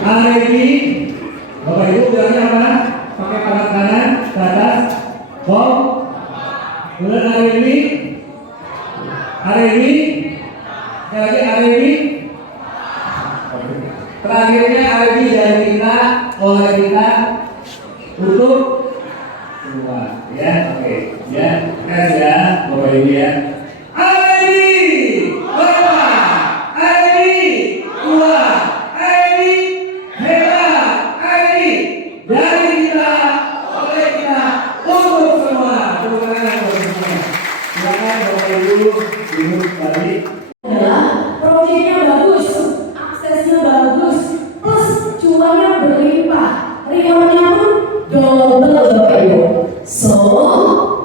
Arebi, Bapak Ibu bilangnya apa? Pakai tangan kanan ke atas, bom. Kemudian Arebi, sekali lagi Arebi. Terakhirnya Arebi dari kita, oleh kita untuk semua, ya, oke, ya, kasih ya, Bapak Ibu ya. Proyeknya bagus, aksesnya bagus, plus cuannya berlimpah, rewardnya pun double Bapak Ibu. So,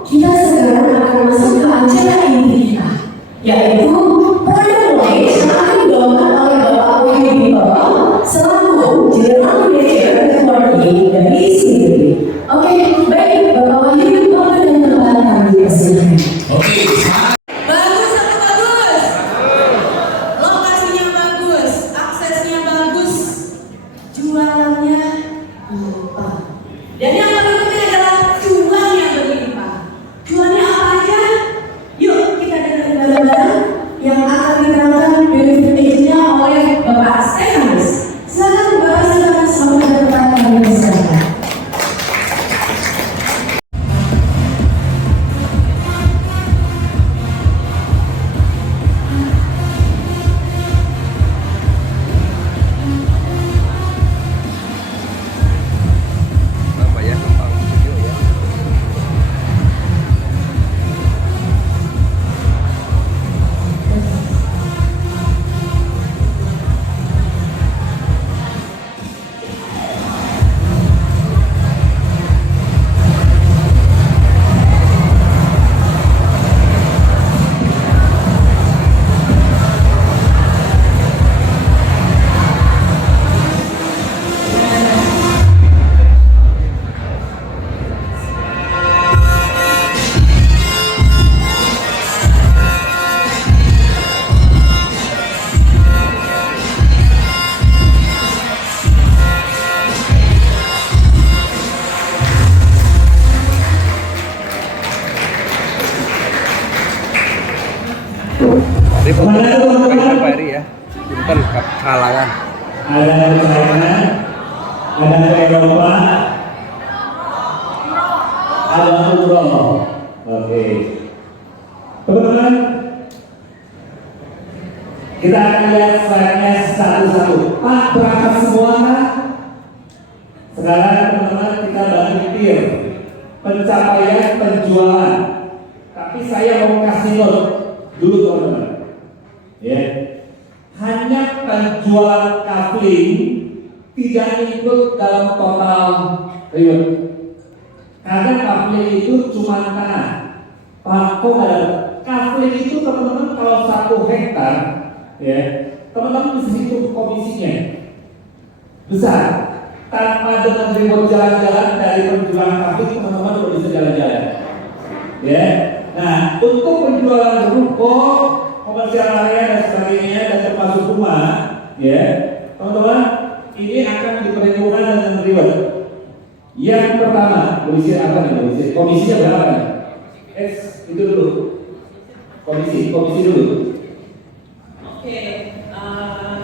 kita sekarang akan masuk ke acara inti kita, yaitu product knowledge yang akan dibawakan oleh Bapak Wahyudi Bambang selaku General Manager Networking dari sini. Oke, baik Bapak Wahyudi Bambang dan tempat kami persilakan. Oke. Bagus atau bagus? Lokasinya bagus, aksesnya bagus, jualannya limpah. Dan yang paling penting adalah cuan yang berlimpah. Cuannya apa aja? Yuk kita dengar bareng-bareng yang akan diterangkan benefit agent-nya oleh Bapak Stefanus. Silakan Bapak Stefanus, selamat datang kami persilakan. Apa ya, numpang video ya. Ini foto Pak Eri ya. Punten halangan. Ada dari China, ada dari Eropa, ada umroh. Oke, teman-teman, kita akan lihat slide-nya satu-satu. Pak, berangkat semua Pak? Sekarang teman-teman kita bantu tier pencapaian penjualan. Tapi saya mau kasih note dulu teman-teman. Ya. Hanya penjualan kafling tidak ikut dalam total reward. Karena kafling itu cuma tanah. Kok ada kafling itu teman-teman kalau 1 hektar, ya, teman-teman bisa hitung komisinya besar. Tanpa dengan reward jalan-jalan dari penjualan kafling, teman-teman udah bisa jalan-jalan. Ya. Nah, untuk penjualan ruko, komersial area dan sebagainya dan termasuk rumah, ya, teman-teman, ini akan diperhitungkan dengan reward. Yang pertama, komisi apa nih? Komisinya berapa nih? Itu dulu. Komisi dulu. Oke,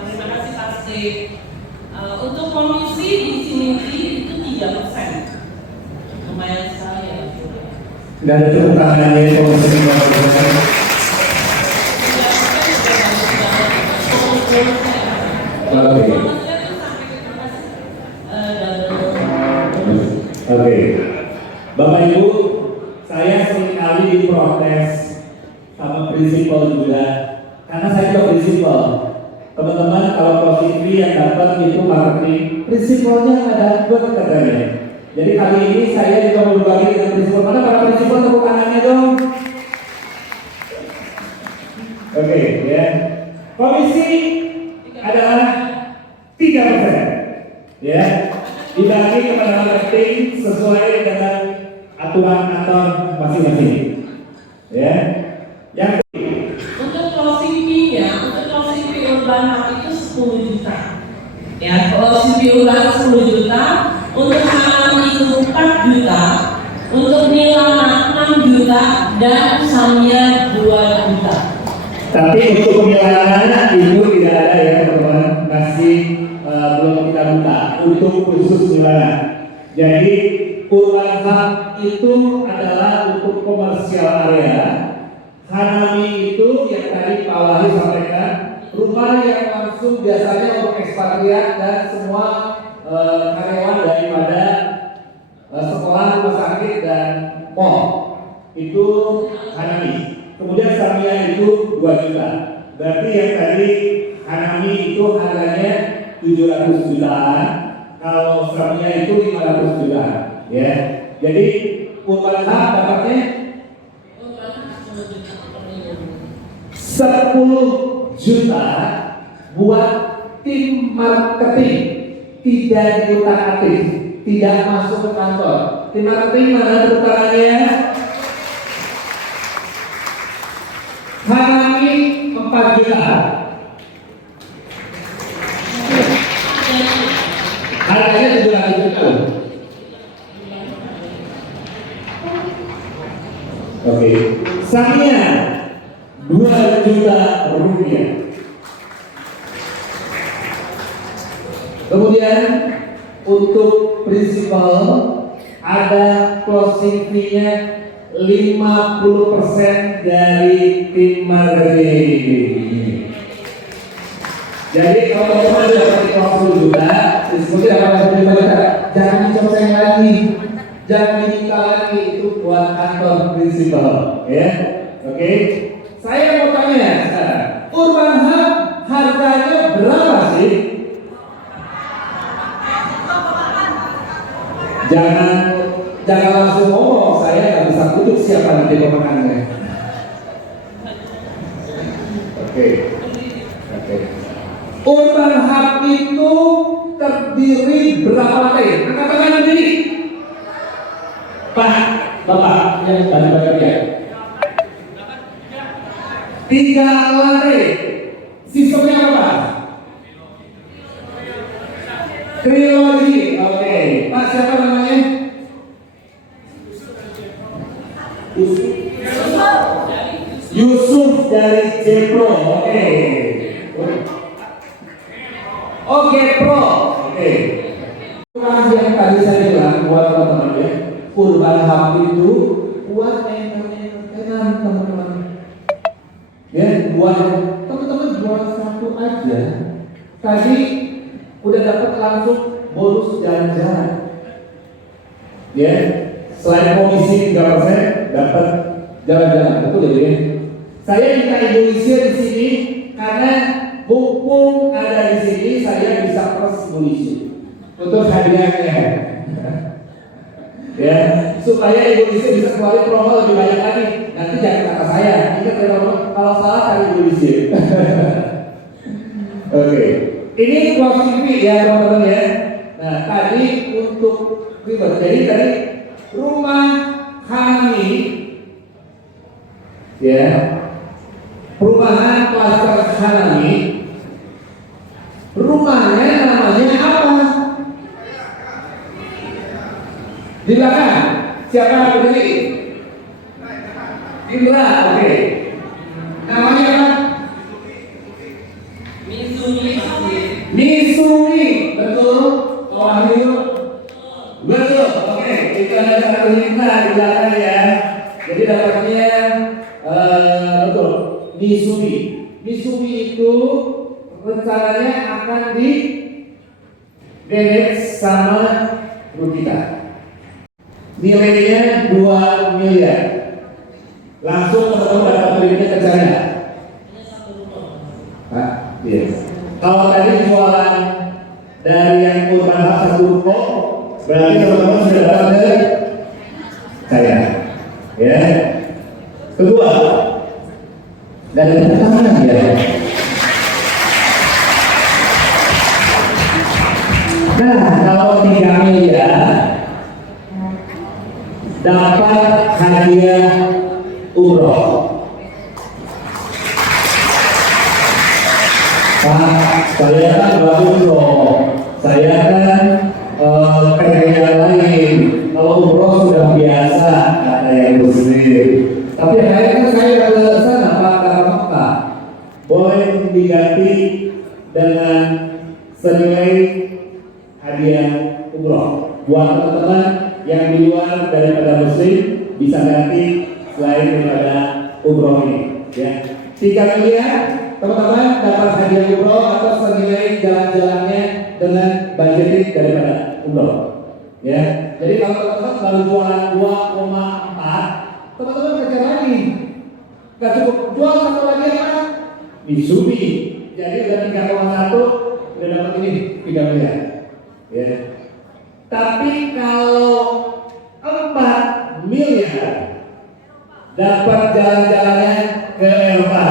terima kasih Pak Steve. Untuk komisi di sini itu 3%. Lumayan sekali ya. Tidak ada tepuk tangannya komisi 3%. Oke, Bapak Ibu, saya seringkali diprotes sama prinsipal juga, karena saya juga prinsipal. Teman-teman, kalau positif yang dapat itu marketing, prinsipalnya nggak dapat katanya. Jadi kali ini saya juga mau berbagi dengan prinsipal. Mana para prinsipal, tepuk tangannya dong. Oke, ya. Komisi adalah 3%, ya, dibagi kepada marketing sesuai dengan aturan kantor masing-masing, ya. Yang untuk closing fee-nya, untuk closing fee urban hub itu 10 juta, ya. Ya, kalau CP ulang 10 juta, untuk Hanami itu 4 juta, untuk Nilana 6 juta, dan Samia 2 juta. Tapi untuk pemilihan itu tidak ada ya teman-teman, masih belum kita buka untuk khusus pemilihan. Jadi Urban Hub itu adalah untuk komersial area. Hanami itu yang tadi Pak Wahyu sampaikan, rumah yang langsung biasanya untuk ekspatriat dan semua karyawan daripada sekolah, rumah sakit dan mall. Itu Hanami. Kemudian Samia itu 2 juta. Berarti yang tadi Hanami itu harganya 700 jutaan. Kalau Samia itu 500 jutaan. Ya. Jadi Urban Hub dapatnya 10 juta buat tim marketing, tidak diutak-atik, tidak masuk ke kantor. Tim marketing mana terutamanya? Hanami 4 juta. Harganya 700 juta. Oke, Samia 2 juta rupiah. Kemudian untuk prinsipal ada closing fee-nya 50% dari tim marketing. Jadi kalau teman dapat 50 juta, diskusi akan berjuta. Jangan dicoceng lagi, jangan diminta lagi, itu buat kantor prinsipal, ya. Oke. Saya mau tanya sekarang, Urban Hub harganya berapa sih? Jangan langsung ngomong, saya nggak bisa kutuk siapa nanti pemenangnya. Oke. Urban Hub itu terdiri berapa lantai? Angkat tangan sendiri. Pak, Bapak yang banyak ya. 3 lantai. Sistemnya apa? Trilogi. Oke. Pak siapa namanya? Yusuf dari Jepro. Oke. Oke Pro. Oke. Yang tadi saya bilang buat teman-teman ya, Urban Hub itu buat entertainment teman-teman. Ya, buat teman-teman jual satu aja. Tadi udah dapat langsung bonus jalan-jalan. Ya, selain komisi 3% dapat jalan-jalan. Betul ya? Saya minta Indonesia di sini karena mumpung ada di sini saya bisa plus Indonesia untuk hadiahnya. Ya, supaya Indonesia bisa keluarin promo lebih banyak lagi. Nanti jangan kata saya, ingat ya teman-teman, kalau salah cari Indonesia. Oke, ini closing fee ya teman-teman ya. Nah tadi untuk ribet, jadi tadi rumah Hanami, ya, perumahan klaster Hanami, rumahnya namanya apa? Di belakang, siapa yang berdiri? Indra, oke. Namanya apa? Misumi, betul? Wahyu, betul. Oke, itu ada satu Indra di belakang ya. Jadi dapatnya betul. Misumi. Misumi itu rencananya akan di manage sama Rukita. Nilainya 2 miliar. Langsung teman-teman dapat belinya ke saya. Pak, iya. Kalau tadi jualan dari yang Urban Hub 1 ruko, berarti teman-teman sudah dapat dari saya. Ya. Kedua, dari pertama ya. Nah, kalau 3 miliar dapat hadiah umroh. Pak, saya kan baru umroh, saya kan kerja lain. Kalau umroh sudah biasa, kata yang muslim. Tapi akhirnya saya ke sana, Pak, ke Mekah. Boleh diganti dengan senilai hadiah umroh. Buat teman-teman yang di luar daripada muslim bisa ganti selain daripada umroh ini. Ya, 3 miliar teman-teman dapat hadiah umroh atau senilai jalan-jalannya dengan budgeting daripada umroh. Ya, jadi kalau teman-teman baru jualan 2,4, teman-teman kerja lagi. Gak cukup jual satu lagi apa? Mitsubishi. Jadi udah 3,1 udah dapat ini 3 miliar. Ya. Tapi kalau 4 miliar dapat jalan-jalannya ke Eropa.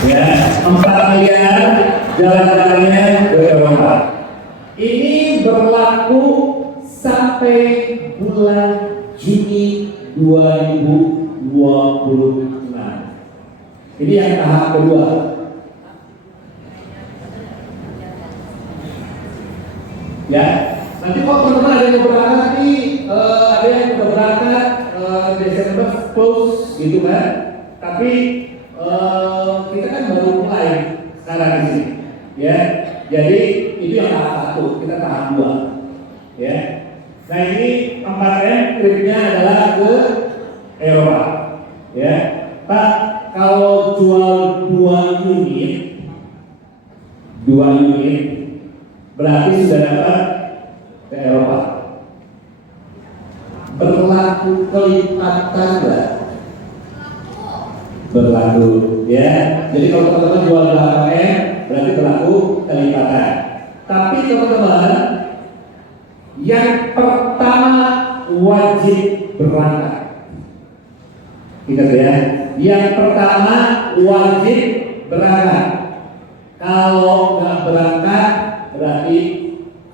Ya, 4 miliar jalan-jalannya ke Eropa. Ini berlaku sampai bulan Juni 2026. Ini yang tahap kedua. Ya, nanti kalau teman-teman ada yang berangkat nih, ada yang udah berangkat Desember close gitu kan. Tapi kita kan baru mulai sekarang di sini. Ya, jadi itu yang tahap 1, kita tahap 2. Ya. Nah ini 4M tripnya adalah ke Eropa. Ya, Pak, kalau jual 2 unit berarti sudah dapat ke Eropa. Berlaku kelipatan enggak? Berlaku, ya. Jadi kalau teman-teman jual 8M berarti berlaku kelipatan. Tapi teman-teman yang pertama wajib berangkat. Ingat ya, yang pertama wajib berangkat. Kalau nggak berangkat berarti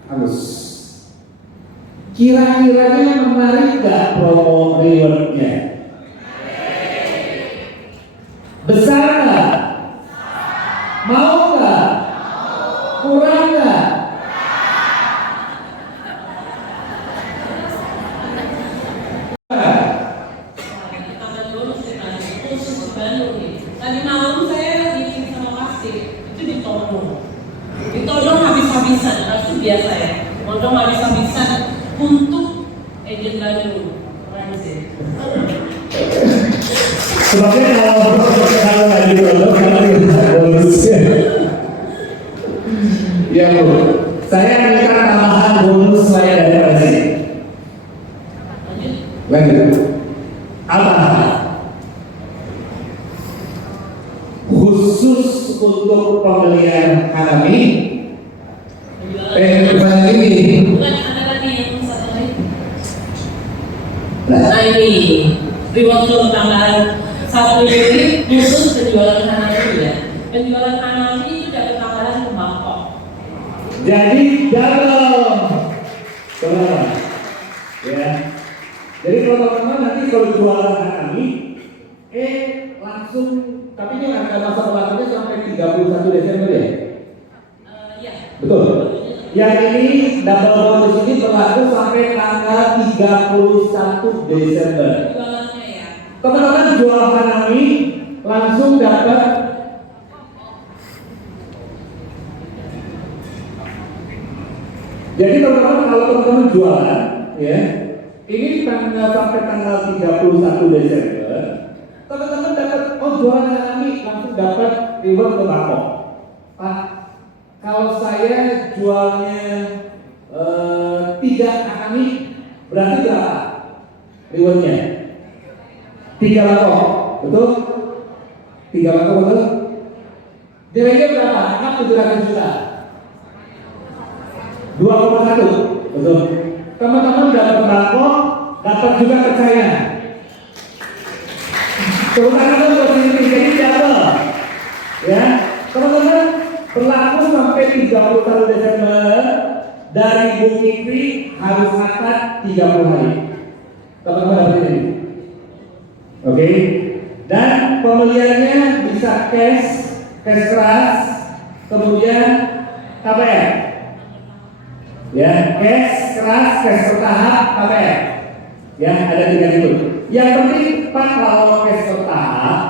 harus. Kira-kiranya menarik nggak promo rewardnya? Besar nggak? Mau nggak? Kurang nggak? Tadi malam saya di Lokasi itu ditodong habis-habisan, itu biasa ya, todong habis-habisan untuk agen Bandung. Keren sih. Sebabnya kalau tadi produk bonusnya. Ya Bu, saya minta tambahan bonus saya dari Presiden. Lanjut. Apa? Khusus untuk pembelian kami. Bukan ini. Bukan, ada lagi yang satu lagi. Nah ini reward untuk tambahan 1 unit khusus penjualan Hanafi ya. Penjualan Hanafi itu dapat tambahan mangkok. Jadi double. Teman-teman. Ya. Jadi kalau teman-teman nanti kalau jualan kami, langsung, tapi ini ada masa berlakunya sampai 31 Desember ya? Iya. Betul. Yang ini double bonus ini berlaku sampai tanggal 31 Desember. Jualannya ya. Teman-teman jual kami langsung dapat jadi teman-teman kalau teman-teman jualan ya, ini sampai tanggal 31 Desember, teman-teman dapat jualan kami langsung dapat reward ke Bako. Pak, kalau saya jualnya 3 kami berarti berapa rewardnya? 3 Bako, betul? 3 Bako betul? Nilainya berapa? Kan 700 juta. 2,1, betul. Teman-teman dapat Bako, dapat juga percaya. Terutama untuk sini jadi double. Ya, teman-teman berlaku sampai 31 Desember dari Booking Fee harus akad 30 hari. Teman-teman dapat ini. Oke. Dan pembeliannya bisa cash keras, kemudian KPR. Ya, cash keras, cash bertahap, KPR. Ya, ada 3 itu. Yang penting Pak, kalau cash bertahap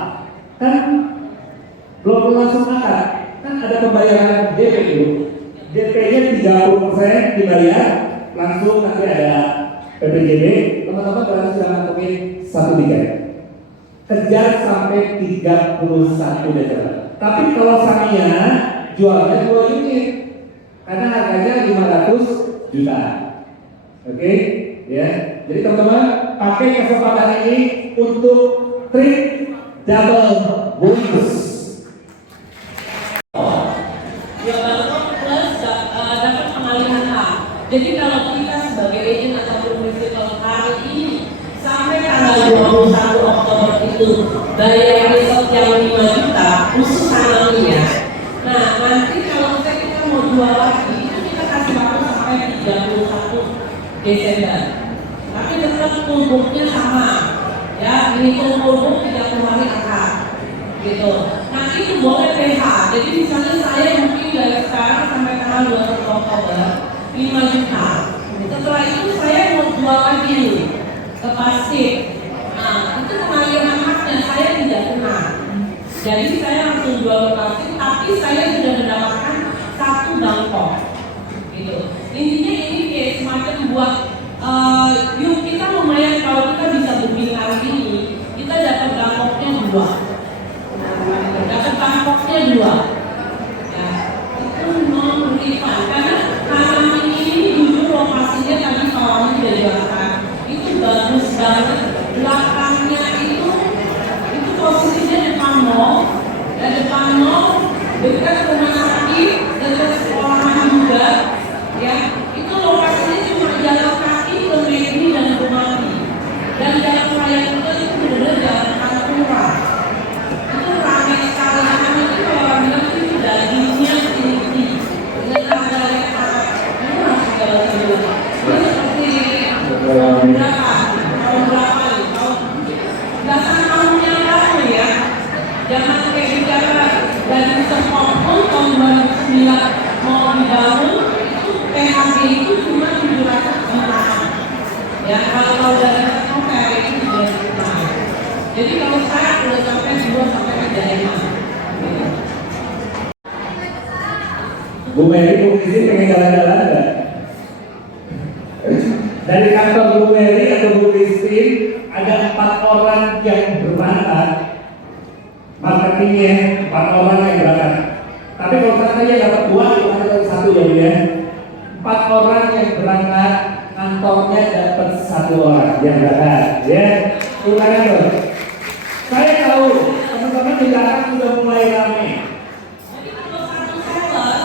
kan belum langsung akad, kan ada pembayaran DP dulu. DP-nya 30% dibayar, langsung nanti ada PPJB. Teman-teman berarti sudah ngantongin 1 tiket. Kejar sampai 31 Desember. Tapi kalau Sania jualnya 2 unit karena harganya 500 juta. Oke, ya. Jadi teman-teman pakai kesempatan ini untuk trip double bonus. Dapat pengalihan hak. Jadi kalau kita sebagai agent ataupun principal hari ini sampai tanggal 21 Oktober itu bayar resort yang 5 juta khusus tanamnya. Nah nanti kalau kita mau jual lagi itu kita kasih waktu sampai 31 Desember. Tapi tetap kumpulnya sama. Ya ini kumpul 30 hari akad. Gitu. Nah itu boleh PH. Jadi misalnya saya mungkin dari sekarang sampai tanggal 21 Oktober 5 juta. Setelah itu saya mau jual lagi ke pasif. Nah itu pengalihan haknya saya tidak kena. Jadi saya langsung jual ke pasif, tapi saya sudah mendapatkan 1 bangkok. Gitu. Intinya ini kayak semacam buat yuk kita lumayan kalau kita bisa booking hari ini, kita dapat bangkoknya 2. Dapat bangkoknya 2. Ya, itu non refund karena tanam ini jujur lokasinya tadi Pak sudah jelaskan itu bagus banget. Belakangnya itu posisinya depan mall, dan depan mall dekat rumah sakit, dekat sekolahan juga. Ya, itu lokasinya cuma jalan kaki ke Medi dan Rumani. Dan jalan raya itu benar-benar jalan kaki murah. Itu ramai sekali, karena itu kalau orang bilang itu dagingnya tinggi dengan harga yang sangat murah segala sesuatu. Ini seperti tahun berapa nih? Belasan tahun yang lalu ya. Jangan kayak bicara dari sepuluh pun tahun 2009 mau dibangun itu PHB itu cuma 700 juta. Ya kalau dari September itu 3 juta. Jadi kalau saya udah sampai 2 sampai 3 juta. Bu Mary, Bu Kristi pengen jalan-jalan nggak? Dari kantor Bu Mary atau Bu Kristi ada 4 orang yang berangkat. Marketingnya 4 orang yang berangkat. Tapi kalau katanya dapat 2, itu ada 1 ya Bu ya. 4 orang yang berangkat, kantornya dapat 1 orang yang berangkat. Ya, ulangan dong. Saya tahu teman-teman di belakang sudah mulai ramai. Jadi kalau satu seller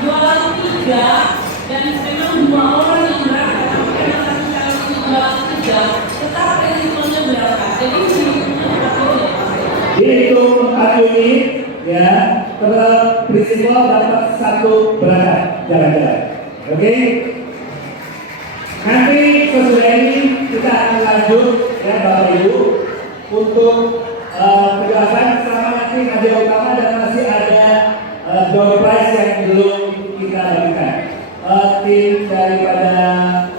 jualan 3 dan memang 2 orang yang berangkat, tapi karena satu seller itu jualan 3, tetap resikonya berapa? Jadi resikonya berapa ya? Dihitung 4 unit, ya, terus prinsipal dapat 1 berangkat jalan-jalan. Oke? Nanti sesudah ini kita akan lanjut ya Bapak Ibu untuk penjelasan sama nanti hadiah utama dan masih ada door prize yang belum kita bagikan. Tim daripada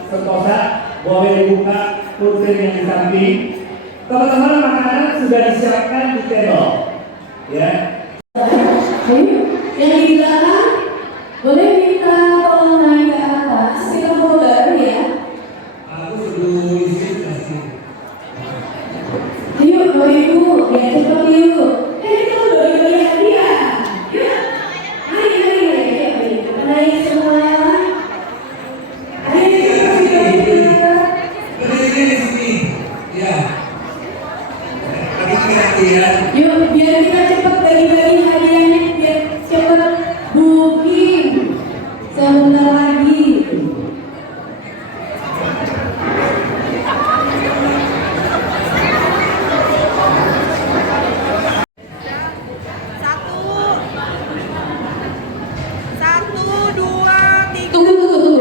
Sentosa boleh dibuka kursi yang di samping. Teman-teman makanan sudah disiapkan di table, ya. Ayo, yang di belakang boleh minta tolong naik ke atas, kita foto bareng ya. Aku sudah isi kasih. Ayo, Bapak Ibu, biar cepat yuk. Kita mau bagi-bagi hadiah. Yuk, ayo. Naik semua ya. Ayo, kita Berdiri di sini, ya. Ya. yuk, biar kita cepat bagi-bagi hadiahnya, biar cepat booking. Sebentar lagi. Tunggu.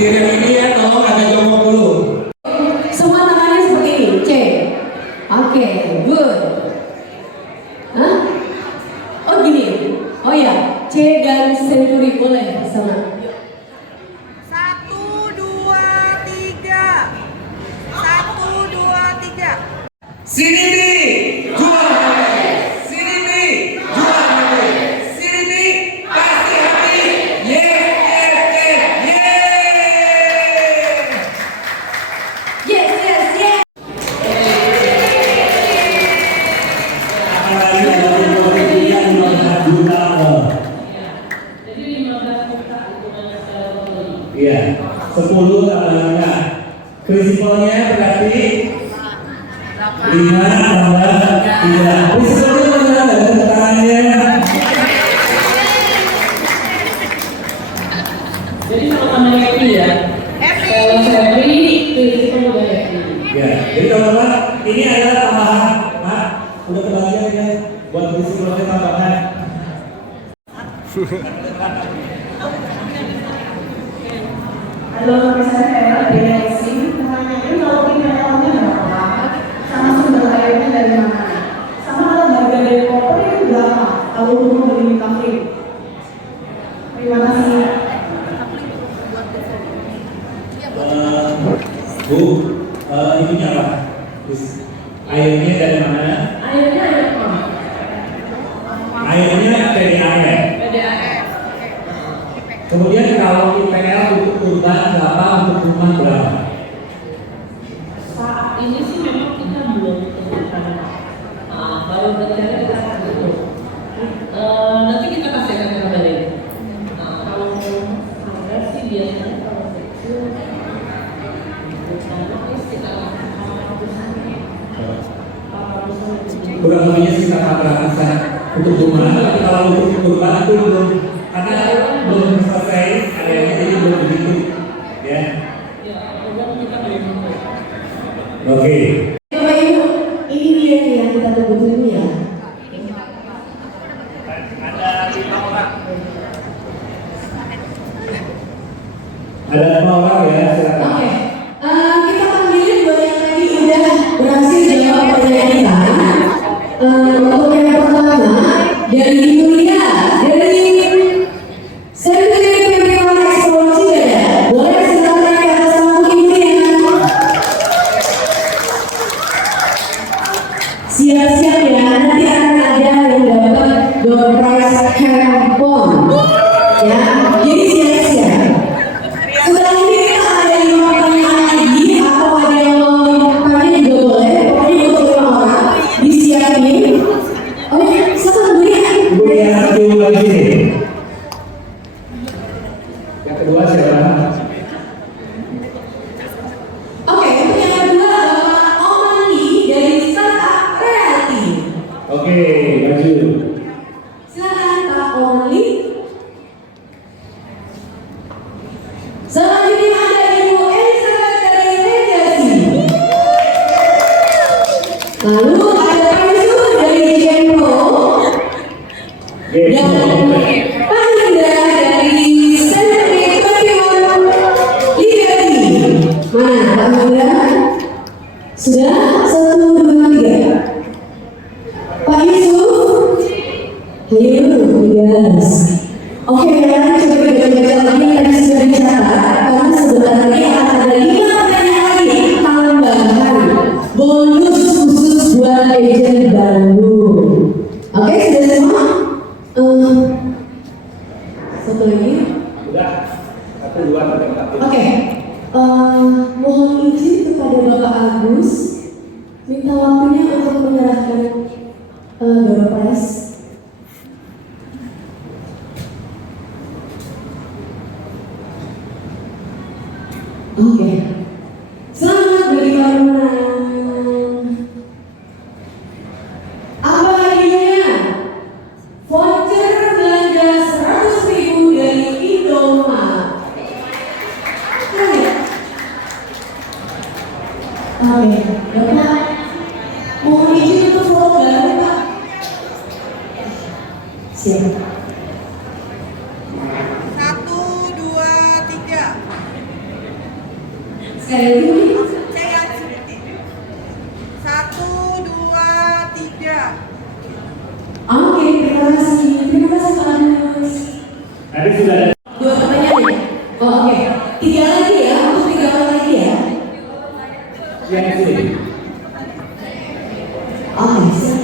Kirim ini ya, tolong ada jongkok dulu. Semua Iya, 10 tambah 5. Prinsipalnya berarti 5 tambah 3. Prinsipalnya mana? Ada tangannya. Jadi sama-sama happy ya. Kalau happy, prinsipnya juga happy. Ya, jadi teman-teman, ini adalah tambahan. Mak, udah kebagian ya buat prinsipalnya tambahan. Halo, saya Vera dari Lexi. Pertanyaannya kalau kita uangnya berapa? Sama sumber airnya dari mana? Sama kalau harga dari koper itu berapa? Kalau untuk beli kafling. Terima kasih. Bu, ininya apa? Terus, airnya dari mana? Airnya air apa? Airnya dari air. PDAM. Kemudian kalau IPL untuk urban berapa, untuk rumah berapa? Saat ini sih memang kita belum tentukan. Baru berjalan kita akan tutup. Nanti kita pasti akan kabarin. Kalau harga sih biasanya kalau kecil, pertama sekitar 400-an. Kurang lebihnya sih kakak untuk rumah, tapi kalau untuk urban itu belum, karena belum selesai adanya, jadi belum begitu, ya. Ya, program kita belum tutup. Oke. Bapak Ibu, ini dia nih yang kita tunggu-tunggu ya. Ada 5 orang ya, silakan. Oke, kita panggilin buat yang tadi udah berhasil jawab pertanyaan kita. Untuk yang pertama dari Yulia, dari Sentri Pembangunan Eksplorasi ya. Boleh silakan naik ke atas panggung Yulia. Siap-siap ya, nanti akan ada yang dapat door prize handphone. Ya, jadi siap-siap. Setelah ini kita ada 5 pertanyaan lagi, atau ada yang mau tanya juga boleh. Pokoknya untuk 5 orang disiapin. Oh ya, siapa dulu ya? Ibu yang satu lagi. Yang kedua siapa? Oke, untuk yang kedua Bapak Omani dari Startup Kreatif. Oke, maju. Silakan Pak Omani. Selanjutnya ada Ibu Elizabeth dari Legasi. Lalu ada Pak Yusuf dari Genpro. Dan Pak Indra dari Sentri Pembangunan Liberty. Mana Pak Indra? Sudah? 1, 2, 3. Pak Yusuf? Ayo, guys. Oke, kalian coba dibaca-baca lagi yang tadi sudah dicatat. Karena sebentar lagi akan ada 5 pertanyaan lagi tambahan bonus khusus buat agent baru. Oke, sudah semua? Satu lagi. Udah. 1, 2, 3, 4. Oke, mohon izin kepada Bapak Agus minta waktunya untuk menyerahkan door prize. Oke, selamat bagi para pemenang. Apa hadiahnya? Voucher belanja 100.000 dari Indomaret. Keren ya? Oke, Bapak mohon izin untuk foto bareng Pak. Siap. 1, 2, 3. Sekali lagi. Saya yang seperti 1, 2, 3. Oke, terima kasih. Terima kasih Pak Agus. Tadi sudah ada. 2 pertanyaan ya? Oh, oke. 3 lagi ya, untuk 3 orang lagi ya. Yang sini. Oke, siap.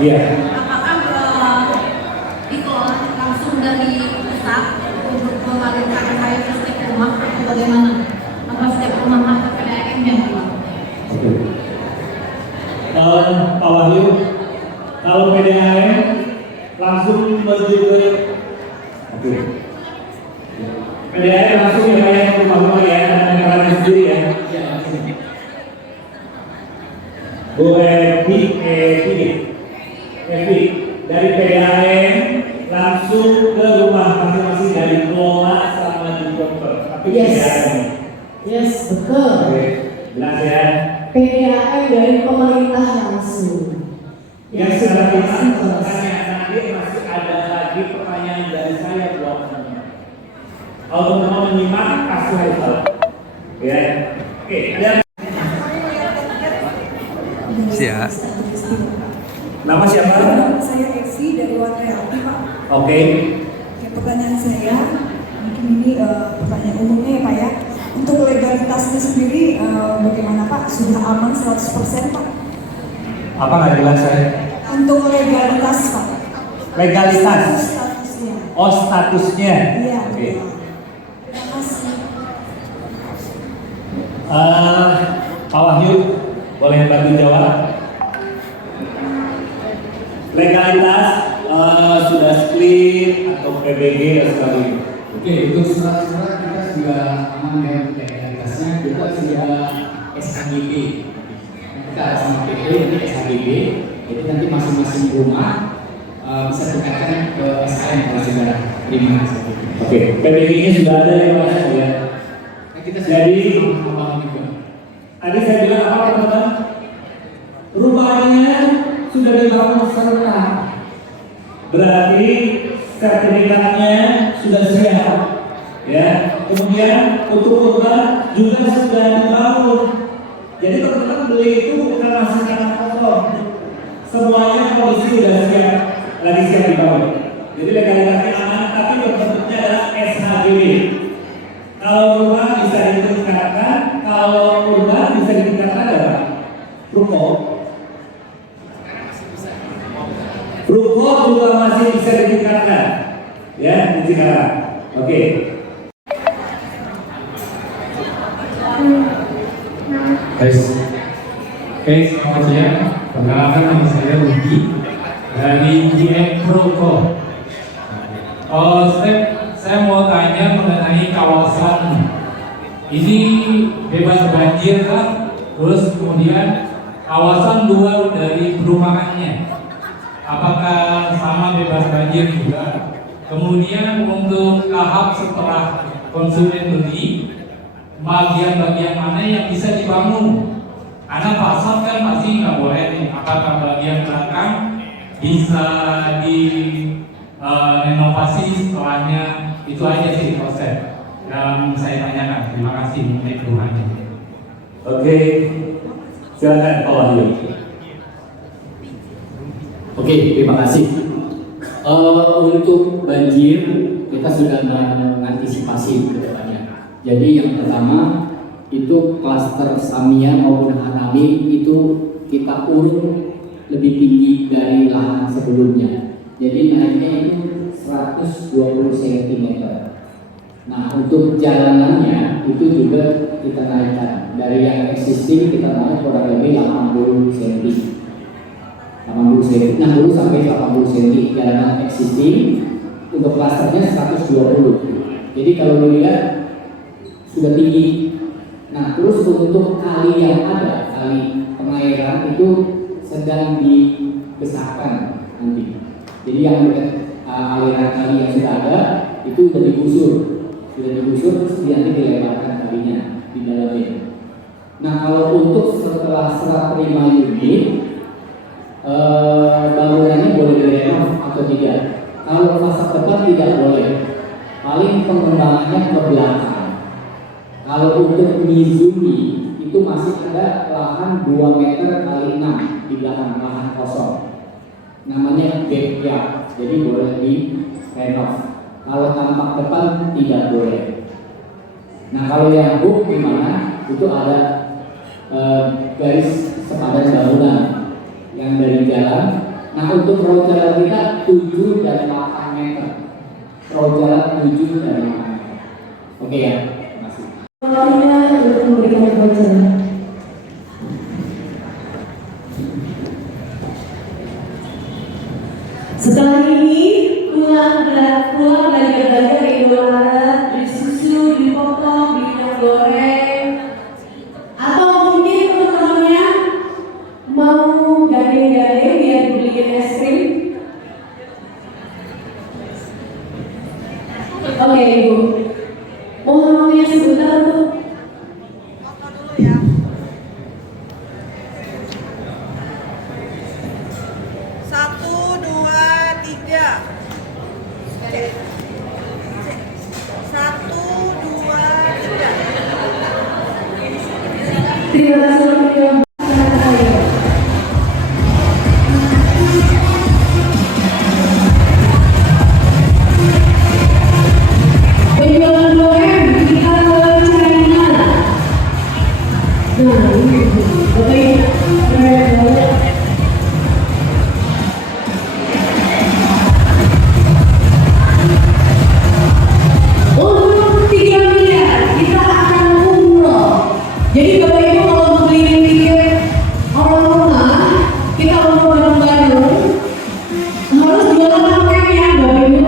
Iya. Apakah dikelola langsung dari pusat untuk mengalirkan air ke setiap rumah atau bagaimana? Apa setiap rumah ada PDAM yang Oke. PDAM langsung ya Pak ya, rumah-rumah ya, dan sendiri ya. Bu Evi dari PDAM langsung ke rumah masing-masing dari kelola sama di dokter. Tapi Yes. PDAM. Yes, betul. Oke, jelas ya. PDAM dari pemerintah langsung. Yang sudah pertanyaan nanti masih ada lagi pertanyaan dari saya buat teman-teman. Kalau teman-teman menyimak kasih hasil. Ya. Oke, ada Siap. nama siapa? Saya Evi dari Waterapi, Pak. Oke. Oke, pertanyaan saya, mungkin ini pertanyaan umumnya ya Pak ya. Untuk legalitasnya sendiri bagaimana Pak? Sudah aman 100% Pak? Apa nggak jelas saya? Untuk legalitas Pak? Legalitas. Statusnya. Oh, statusnya. Iya. Oke. Terima kasih. Pak Wahyu, boleh bantu jawab? Legalitas sudah split atau PBG dan sebagainya. Oke, untuk surat-surat kita sudah aman dengan legalitasnya, kita sudah SHGB. Kita harus mengikuti nanti SHGB, jadi nanti masing-masing rumah bisa dikatakan ke SKM kalau saudara terima. Oke, PBG-nya sudah ada ya Pak ya. Nah, kita Jadi- membangun juga. Tadi saya bilang apa teman-teman? Rumahnya sudah dibangun serentak. Berarti sertifikatnya sudah siap. Ya. Kemudian untuk rumah juga sudah dibangun. Jadi teman-teman beli itu bukan masih tanah kosong. Semuanya kondisi sudah siap, lagi siap dibangun. Jadi legalitasnya aman, tapi bentuknya adalah SHGB. Kalau rumah bisa ditingkatkan, kalau rumah bisa ditingkatkan apa? Ruko. Ruko juga masih bisa ditingkatkan, ya di Cikarang. Oke. Oke, selamat siang. Perkenalkan nama saya Rudy dari GM Proko. Saya mau tanya mengenai kawasan ini bebas banjir kan? Terus kemudian kawasan luar dari perumahannya, apakah sama bebas banjir juga? Kemudian untuk tahap setelah konsumen beli, bagian-bagian mana yang bisa dibangun? Karena pasar kan pasti nggak boleh nih. Apakah bagian belakang bisa direnovasi setelahnya? Itu aja sih proses yang saya tanyakan. Terima kasih mengenai perumahannya. Oke. Silakan Pak Wahyu. Oke, terima kasih. Untuk banjir kita sudah mengantisipasi ke depannya. Jadi yang pertama itu klaster Samia maupun Hanami itu kita urut lebih tinggi dari lahan sebelumnya. Jadi naiknya itu 120 cm. Nah untuk jalanannya itu juga kita naikkan dari yang existing kita naik kurang lebih 80 cm. 80 cm, 60 sampai 80 cm jalanan existing, untuk klasternya 120. Jadi kalau dilihat sudah tinggi. Nah terus untuk kali yang ada, kali pengairan itu sedang dibesarkan nanti. Jadi yang aliran kali yang sudah ada itu sudah digusur terus nanti dilebarkan kalinya di dalamnya. Nah kalau untuk setelah serah terima unit bangunannya boleh direnov atau tidak? Kalau fasad depan tidak boleh, paling pengembangannya ke belakang. Kalau untuk Mizumi itu masih ada lahan 2 meter kali 6 di belakang, lahan kosong. Namanya backyard, jadi boleh di renov. Kalau tampak depan tidak boleh. Nah kalau yang hook gimana? Itu ada garis sepadan bangunan yang dari jalan. Nah untuk road jalan kita 7 dan 8 meter. Road jalan 7 dan 8 meter. Oke ya, terima kasih. Waktunya untuk memberikan bocoran. Setelah ini keluar dari berbagai ke Indomaret, Ibu. Mohon waktunya sebentar untuk Foto dulu ya. Satu, dua, tiga. Satu, dua, tiga. terima kasih waktunya. Penjualan 2M kita mulai China. Nah, ini oke. Untuk 3 miliar kita akan umroh. Jadi Bapak Ibu kalau mau beli tiket orang rumah, kita umroh bareng-bareng harus jualan pakai ya Bapak Ibu.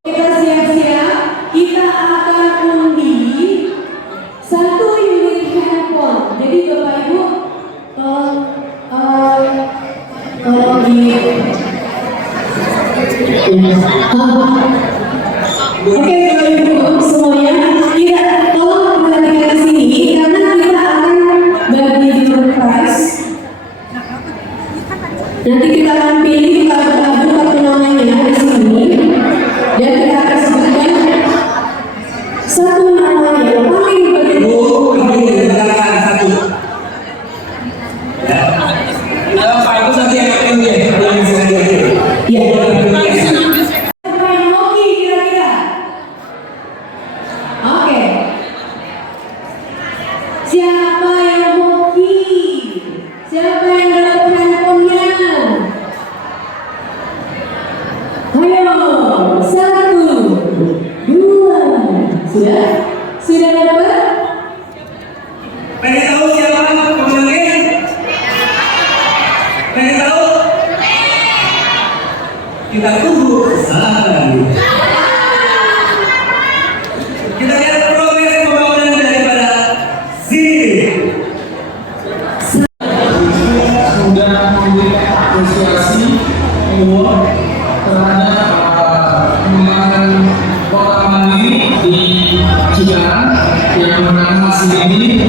Kita siap-siap, kita akan undi 1 unit handphone. Jadi Bapak Ibu, kalau di Oke Bapak Ibu semuanya, kita tolong perhatikan di sini karena kita akan bagi door prize. Nanti kita akan pilih kartu namanya di sini dan kita akan sebutkan satu nama yang paling penting. Bu, ini silakan satu. Ya. Pak Ibu nanti yang akan dia. Ya. Siapa yang hoki kira-kira? Oke. Siapa yang hoki? Siapa yang dapat handphonenya? Ayo, 1, 2, sudah? Sudah dapat? Pengen tahu siapa pemenangnya? Pengen tahu? Kita tunggu kesana. Kita lihat progres pembangunan daripada sini. sudah memberikan apresiasi award terhadap pengembangan kota mandiri di Cikarang yang bernama Sidini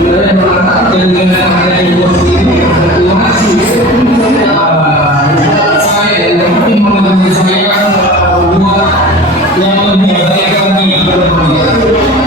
wilayah Belantang dan dengan adanya award ini terima kasih saya dan tim mengenai saya buat yang lebih baik lagi ke depannya.